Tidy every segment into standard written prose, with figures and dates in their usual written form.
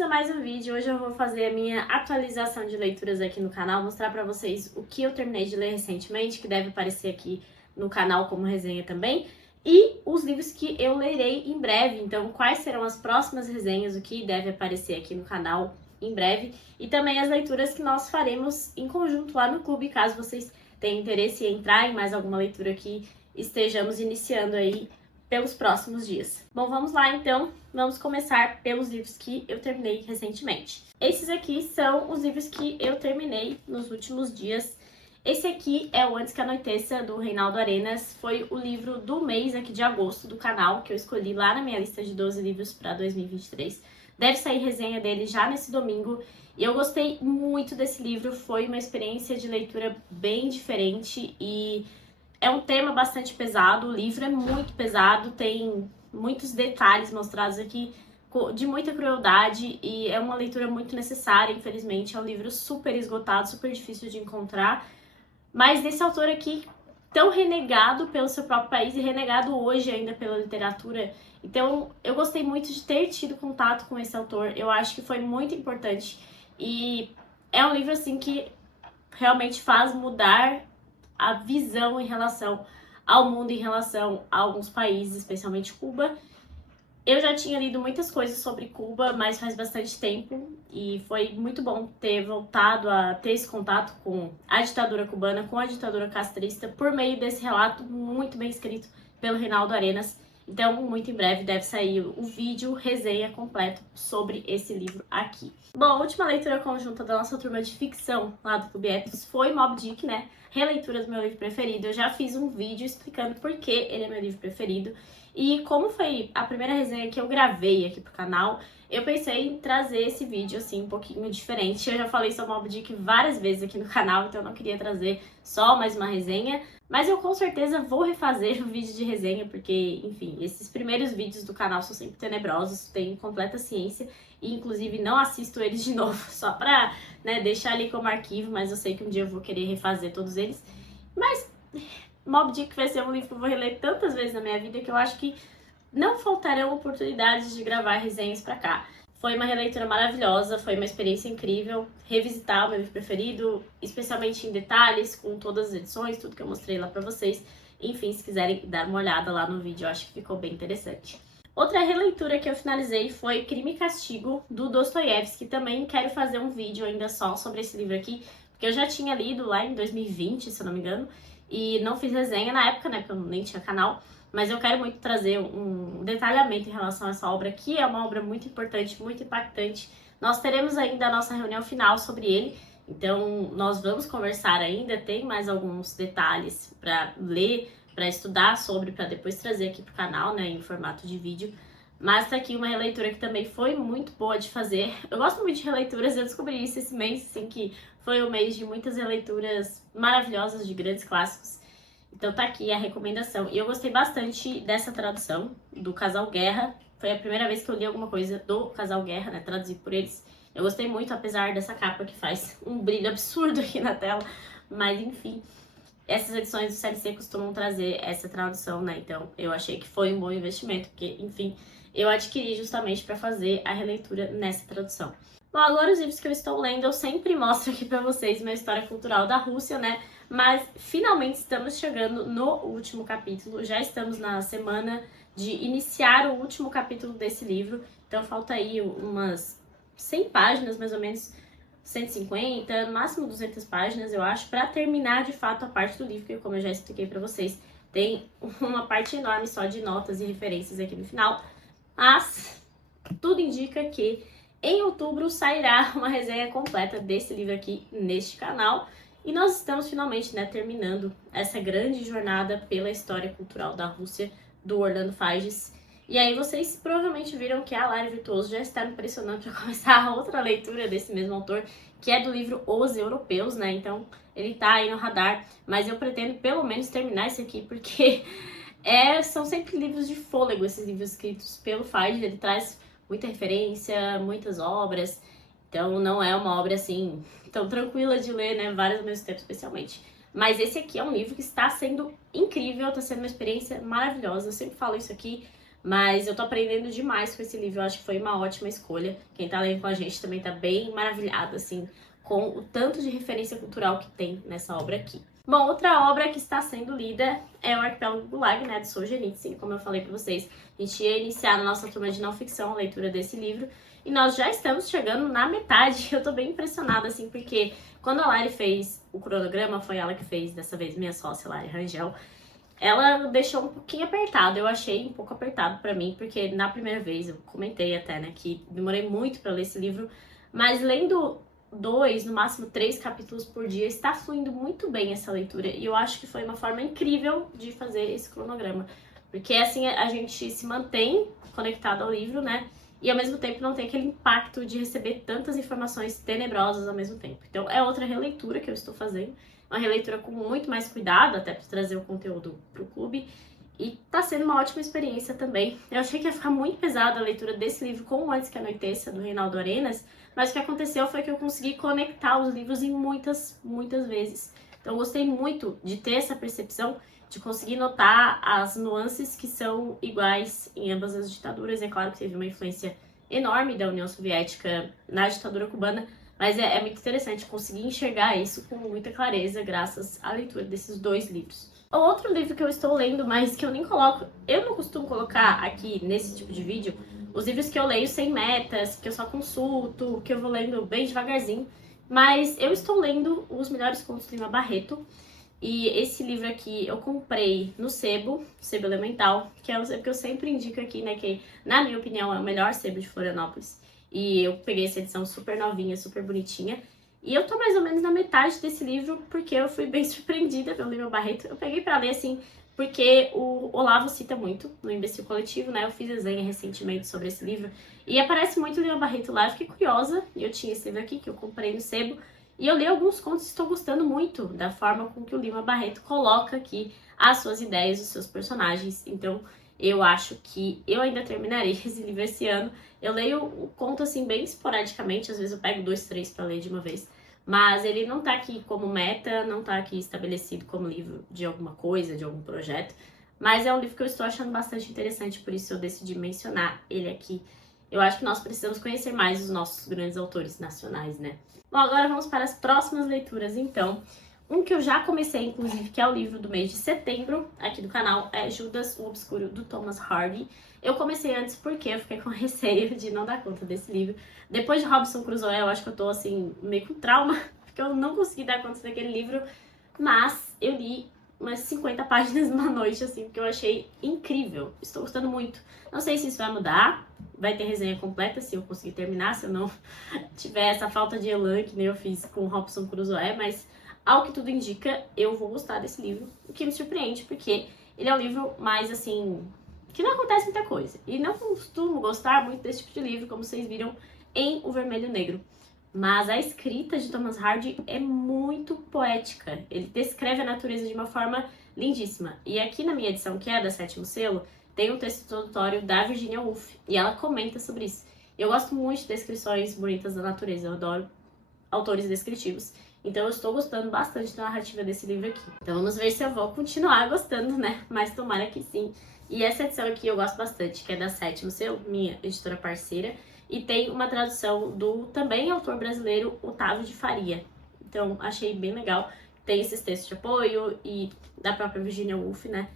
bem-vindos a mais um vídeo. Hoje eu vou fazer a minha atualização de leituras aqui no canal, mostrar pra vocês o que eu terminei de ler recentemente, que deve aparecer aqui no canal como resenha também, e os livros que eu lerei em breve. Então, quais serão as próximas resenhas, o que deve aparecer aqui no canal em breve, e também as leituras que nós faremos em conjunto lá no clube, caso vocês tenham interesse em entrar em mais alguma leitura que estejamos iniciando aí pelos próximos dias. Bom, vamos lá então, vamos começar pelos livros que eu terminei recentemente. Esses aqui são os livros que eu terminei nos últimos dias. Esse aqui é o Antes que Anoiteça, do Reinaldo Arenas. Foi o livro do mês aqui de agosto do canal, que eu escolhi lá na minha lista de 12 livros para 2023. Deve sair resenha dele já nesse domingo. E eu gostei muito desse livro, foi uma experiência de leitura bem diferente e é um tema bastante pesado. O livro é muito pesado, tem muitos detalhes mostrados aqui de muita crueldade e é uma leitura muito necessária, infelizmente. É um livro super esgotado, super difícil de encontrar, mas desse autor aqui, tão renegado pelo seu próprio país e renegado hoje ainda pela literatura. Então, eu gostei muito de ter tido contato com esse autor, eu acho que foi muito importante. E é um livro, assim, que realmente faz mudar a visão em relação ao mundo, em relação a alguns países, especialmente Cuba. Eu já tinha lido muitas coisas sobre Cuba, mas faz bastante tempo, e foi muito bom ter voltado a ter esse contato com a ditadura cubana, com a ditadura castrista, por meio desse relato muito bem escrito pelo Reinaldo Arenas. Então, muito em breve deve sair o vídeo resenha completo sobre esse livro aqui. Bom, a última leitura conjunta da nossa turma de ficção lá do Clube Épicos foi Moby Dick, né? Releitura do meu livro preferido. Eu já fiz um vídeo explicando por que ele é meu livro preferido. E como foi a primeira resenha que eu gravei aqui pro canal, eu pensei em trazer esse vídeo assim um pouquinho diferente. Eu já falei sobre Moby Dick várias vezes aqui no canal, então eu não queria trazer só mais uma resenha. Mas eu com certeza vou refazer o vídeo de resenha, porque, enfim, esses primeiros vídeos do canal são sempre tenebrosos, tenho completa ciência, e inclusive não assisto eles de novo, só pra, né, deixar ali como arquivo, mas eu sei que um dia eu vou querer refazer todos eles. Mas Moby Dick vai ser um livro que eu vou reler tantas vezes na minha vida que eu acho que não faltarão oportunidades de gravar resenhas pra cá. Foi uma releitura maravilhosa, foi uma experiência incrível revisitar o meu livro preferido, especialmente em detalhes, com todas as edições, tudo que eu mostrei lá pra vocês. Enfim, se quiserem dar uma olhada lá no vídeo, eu acho que ficou bem interessante. Outra releitura que eu finalizei foi Crime e Castigo, do Dostoiévski. Também quero fazer um vídeo ainda só sobre esse livro aqui, porque eu já tinha lido lá em 2020, se eu não me engano, e não fiz resenha na época, né, porque eu nem tinha canal. Mas eu quero muito trazer um detalhamento em relação a essa obra, que é uma obra muito importante, muito impactante. Nós teremos ainda a nossa reunião final sobre ele, então nós vamos conversar ainda, tem mais alguns detalhes para ler, para estudar sobre, para depois trazer aqui pro canal, né, em formato de vídeo. Mas tá aqui uma releitura que também foi muito boa de fazer. Eu gosto muito de releituras, eu descobri isso esse mês, assim, que foi um mês de muitas releituras maravilhosas de grandes clássicos. Então tá aqui a recomendação. E eu gostei bastante dessa tradução do Casal Guerra. Foi a primeira vez que eu li alguma coisa do Casal Guerra, né, traduzido por eles. Eu gostei muito, apesar dessa capa que faz um brilho absurdo aqui na tela. Mas enfim, essas edições do CLC costumam trazer essa tradução, né? Então eu achei que foi um bom investimento, porque, enfim, eu adquiri justamente para fazer a releitura nessa tradução. Bom, agora os livros que eu estou lendo, eu sempre mostro aqui pra vocês uma história cultural da Rússia, né? Mas finalmente estamos chegando no último capítulo, já estamos na semana de iniciar o último capítulo desse livro, então falta aí umas 100 páginas, mais ou menos 150, no máximo 200 páginas, eu acho, para terminar de fato a parte do livro, que como eu já expliquei pra vocês, tem uma parte enorme só de notas e referências aqui no final, mas tudo indica que em outubro sairá uma resenha completa desse livro aqui neste canal. E nós estamos finalmente, né, terminando essa grande jornada pela história cultural da Rússia, do Orlando Fages. E aí vocês provavelmente viram que a Lari Virtuoso já está me pressionando para começar a outra leitura desse mesmo autor, que é do livro Os Europeus, né? Então ele tá aí no radar, mas eu pretendo pelo menos terminar esse aqui, porque são sempre livros de fôlego, esses livros escritos pelo Fages. Ele traz muita referência, muitas obras, então não é uma obra assim tão tranquila de ler, né, várias ao mesmo tempo especialmente. Mas esse aqui é um livro que está sendo incrível, está sendo uma experiência maravilhosa, eu sempre falo isso aqui, Mas eu tô aprendendo demais com esse livro, eu acho que foi uma ótima escolha. Quem tá lendo com a gente também tá bem maravilhado, assim, com o tanto de referência cultural que tem nessa obra aqui. Bom, outra obra que está sendo lida é o Arquipélago Gulag, né, do Solzhenitsyn. Como eu falei pra vocês, a gente ia iniciar na nossa turma de não ficção a leitura desse livro, e nós já estamos chegando na metade. Eu tô bem impressionada, assim, porque quando a Lari fez o cronograma, foi ela que fez, dessa vez, minha sócia, Lari Rangel, ela deixou um pouquinho apertado, eu achei um pouco apertado pra mim, porque na primeira vez, eu comentei até, né, que demorei muito pra ler esse livro, mas lendo 2, no máximo 3 capítulos por dia, está fluindo muito bem essa leitura, e eu acho que foi uma forma incrível de fazer esse cronograma, porque assim a gente se mantém conectado ao livro, né, e ao mesmo tempo não tem aquele impacto de receber tantas informações tenebrosas ao mesmo tempo. Então é outra releitura que eu estou fazendo, uma releitura com muito mais cuidado, até para trazer o conteúdo para o clube. E tá sendo uma ótima experiência também. Eu achei que ia ficar muito pesada a leitura desse livro com o Antes que Anoiteça, do Reinaldo Arenas, mas o que aconteceu foi que eu consegui conectar os livros em muitas vezes. Então eu gostei muito de ter essa percepção, de conseguir notar as nuances que são iguais em ambas as ditaduras. É claro que teve uma influência enorme da União Soviética na ditadura cubana, mas é muito interessante conseguir enxergar isso com muita clareza graças à leitura desses 2 livros. O outro livro que eu estou lendo, mas que eu nem coloco, eu não costumo colocar aqui nesse tipo de vídeo, os livros que eu leio sem metas, que eu só consulto, que eu vou lendo bem devagarzinho, mas eu estou lendo Os Melhores Contos de Lima Barreto, e esse livro aqui eu comprei no Sebo Elemental, que é o sebo que eu sempre indico aqui, né, que na minha opinião é o melhor sebo de Florianópolis. E eu peguei essa edição super novinha, super bonitinha. E eu tô mais ou menos na metade desse livro, porque eu fui bem surpreendida pelo Lima Barreto. Eu peguei pra ler, assim, porque o Olavo cita muito no Imbecil Coletivo, né? Eu fiz resenha recentemente sobre esse livro. E aparece muito o Lima Barreto lá. Eu fiquei curiosa, e eu tinha esse livro aqui, que eu comprei no Sebo. E eu li alguns contos e estou gostando muito da forma com que o Lima Barreto coloca aqui as suas ideias, os seus personagens. Então, eu acho que eu ainda terminarei esse livro esse ano. Eu leio o conto assim bem esporadicamente, às vezes eu pego 2, 3 para ler de uma vez. Mas ele não tá aqui como meta, não tá aqui estabelecido como livro de alguma coisa, de algum projeto. Mas é um livro que eu estou achando bastante interessante, por isso eu decidi mencionar ele aqui. Eu acho que nós precisamos conhecer mais os nossos grandes autores nacionais, né? Bom, agora vamos para as próximas leituras, então. Um que eu já comecei, inclusive, que é o livro do mês de setembro, aqui do canal, é Judas, o Obscuro, do Thomas Hardy. Eu comecei antes porque eu fiquei com receio de não dar conta desse livro. Depois de Robinson Crusoe, eu acho que eu tô, assim, meio com trauma, porque eu não consegui dar conta daquele livro. Mas eu li umas 50 páginas numa noite, assim, porque eu achei incrível. Estou gostando muito. Não sei se isso vai mudar, vai ter resenha completa se eu conseguir terminar, se eu não tiver essa falta de elan que nem eu fiz com Robinson Crusoe, mas ao que tudo indica, eu vou gostar desse livro, o que me surpreende, porque ele é um livro mais, assim, que não acontece muita coisa. E não costumo gostar muito desse tipo de livro, como vocês viram em O Vermelho e o Negro. Mas a escrita de Thomas Hardy é muito poética. Ele descreve a natureza de uma forma lindíssima. E aqui na minha edição, que é da Sétimo Selo, tem um texto introdutório da Virginia Woolf, e ela comenta sobre isso. Eu gosto muito de descrições bonitas da natureza, eu adoro autores descritivos. Então eu estou gostando bastante da narrativa desse livro aqui. Então vamos ver se eu vou continuar gostando, né? Mas tomara que sim. E essa edição aqui eu gosto bastante, que é da Sétimo Selo, minha editora parceira. E tem uma tradução do também autor brasileiro Otávio de Faria. Então achei bem legal. Tem esses textos de apoio e da própria Virginia Woolf, né?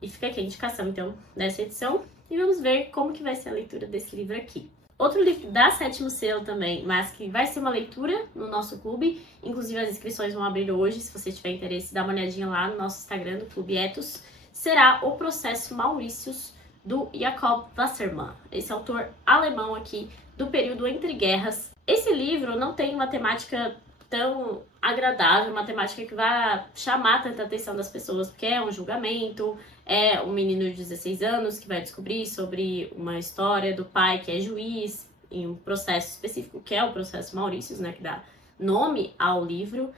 E fica aqui a indicação, então, dessa edição. E vamos ver como que vai ser a leitura desse livro aqui. Outro livro da Sétimo Selo também, mas que vai ser uma leitura no nosso clube. Inclusive as inscrições vão abrir hoje, se você tiver interesse, dá uma olhadinha lá no nosso Instagram, do Clube Etos. Será O Processo Mauritius, do Jakob Wassermann, esse autor alemão aqui do período entre guerras. Esse livro não tem uma temática tão agradável, uma temática que vai chamar tanta atenção das pessoas, porque é um julgamento, é um menino de 16 anos que vai descobrir sobre uma história do pai que é juiz em um processo específico, que é o processo Mauritius, né, que dá nome ao livro.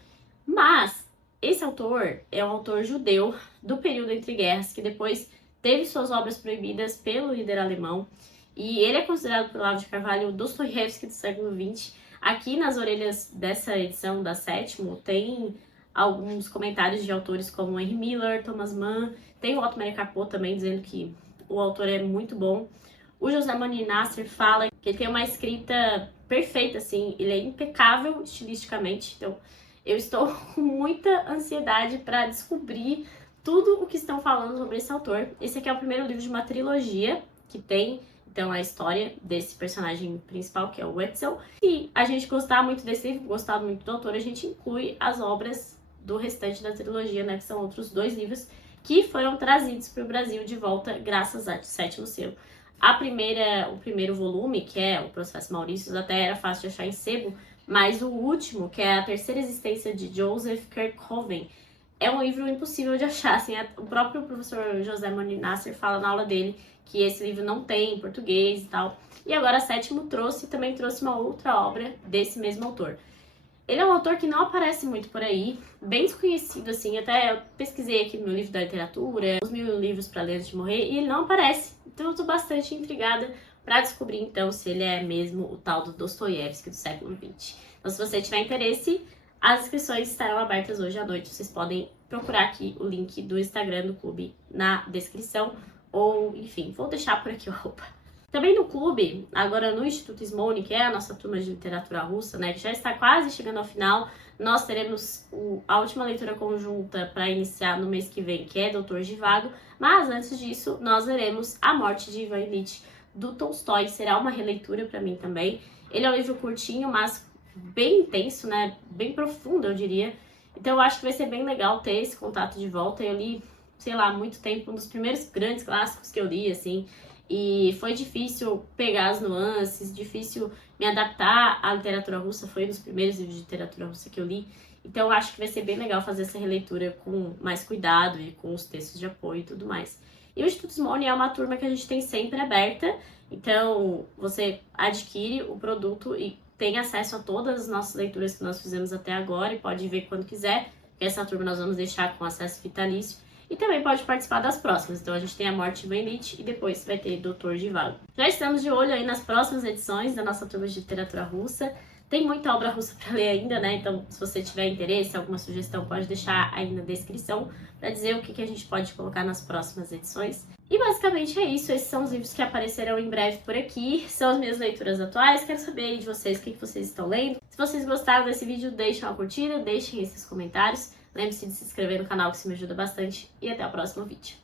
Mas esse autor é um autor judeu do período entre guerras, que depois teve suas obras proibidas pelo líder alemão, e ele é considerado por Olavo de Carvalho o Dostoiévski do século XX. Aqui nas orelhas dessa edição da Sétimo tem alguns comentários de autores como Henry Miller, Thomas Mann, tem o Otto Maria Capô também dizendo que o autor é muito bom. O José Moni Nasser fala que ele tem uma escrita perfeita, assim, ele é impecável estilisticamente, então eu estou com muita ansiedade para descobrir tudo o que estão falando sobre esse autor. Esse aqui é o primeiro livro de uma trilogia que tem, então, a história desse personagem principal, que é o Wetzel. E a gente gostar muito desse livro, gostar muito do autor, a gente inclui as obras do restante da trilogia, né, que são outros 2 livros que foram trazidos para o Brasil de volta graças ao 7º selo. O primeiro volume, que é o Processo Maurícios, até era fácil de achar em sebo, mas o último, que é a terceira existência de Joseph Kerkhoven, é um livro impossível de achar. Assim, o próprio professor José Moni Nasser fala na aula dele que esse livro não tem em português e tal. E agora a 7º também trouxe uma outra obra desse mesmo autor. Ele é um autor que não aparece muito por aí, bem desconhecido, assim, até eu pesquisei aqui no meu livro da literatura, os 1000 livros para ler antes de morrer, e ele não aparece. Então eu tô bastante intrigada para descobrir, então, se ele é mesmo o tal do Dostoiévski do século XX. Então, se você tiver interesse, as inscrições estarão abertas hoje à noite. Vocês podem procurar aqui o link do Instagram do clube na descrição, ou, enfim, vou deixar por aqui, opa. Também no clube, agora no Instituto Smolny, que é a nossa turma de literatura russa, né, que já está quase chegando ao final, nós teremos a última leitura conjunta para iniciar no mês que vem, que é Doutor Zhivago, mas antes disso, nós leremos A Morte de Ivan Ilitch, do Tolstói. Será uma releitura para mim também. Ele é um livro curtinho, mas bem intenso, né, bem profundo, eu diria. Então eu acho que vai ser bem legal ter esse contato de volta. Eu li, sei lá, há muito tempo, um dos primeiros grandes clássicos que eu li, assim, e foi difícil pegar as nuances, difícil me adaptar à literatura russa, foi um dos primeiros livros de literatura russa que eu li. Então eu acho que vai ser bem legal fazer essa releitura com mais cuidado e com os textos de apoio e tudo mais. E o Instituto Smolny é uma turma que a gente tem sempre aberta, então você adquire o produto e tem acesso a todas as nossas leituras que nós fizemos até agora e pode ver quando quiser, porque essa turma nós vamos deixar com acesso vitalício. E também pode participar das próximas. Então a gente tem A Morte de Ivan Ilitch e depois vai ter Doutor Zhivago. Já estamos de olho aí nas próximas edições da nossa turma de literatura russa. Tem muita obra russa para ler ainda, né? Então, se você tiver interesse, alguma sugestão, pode deixar aí na descrição para dizer o que a gente pode colocar nas próximas edições. E basicamente é isso. Esses são os livros que aparecerão em breve por aqui. São as minhas leituras atuais. Quero saber aí de vocês o que vocês estão lendo. Se vocês gostaram desse vídeo, deixem uma curtida, deixem esses comentários. Lembre-se de se inscrever no canal, que isso me ajuda bastante. E até o próximo vídeo.